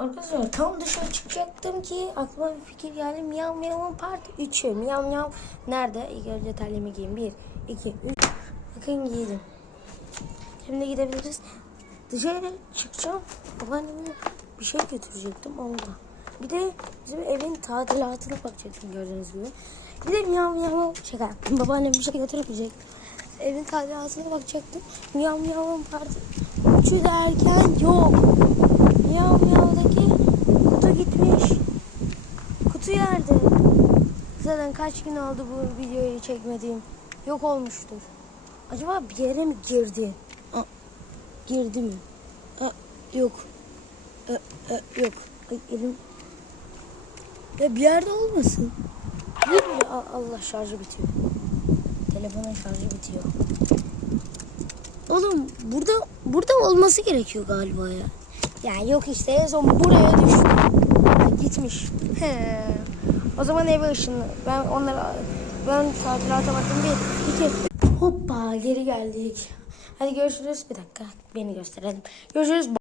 Arkadaşlar tam dışarı çıkacaktım ki aklıma bir fikir geldi. Miyav Miyav'ın part 3'ü. Miyav Miyav nerede? İlk önce terliğimi giyeyim. 1, 2, 3. Bakın giydim. Şimdi gidebiliriz. Dışarı çıkacağım. Babaanneme bir şey götürecektim onunla. Bir de bizim evin tadilatına bakacaktım gördüğünüz gibi. Bir de miyav miyav şaka yaptım. Babaannem bir şey götürmeyecek. Evin tadilatına bakacaktım. Miyav miyavın parti üçü derken yok. Miyav miyavdaki kutu gitmiş. Kutu yerde. Zaten kaç gün oldu bu videoyu çekmediğim. Yok olmuştur. Acaba bir yere mi girdi? Aa, girdi mi? Aa, yok. Aa, aa, yok. Ay, elim. Ya bir yerde olmasın. Allah şarjı bitiyor. Telefonun şarjı bitiyor. Oğlum burada burada olması gerekiyor galiba ya. Yani yok işte en son buraya düştü. Ha, gitmiş. He. O zaman eve ışınlı. Ben onlara ben tadilata baktım. Bir, iki. Hoppa geri geldik. Hadi görüşürüz. Bir dakika beni gösterelim. Görüşürüz.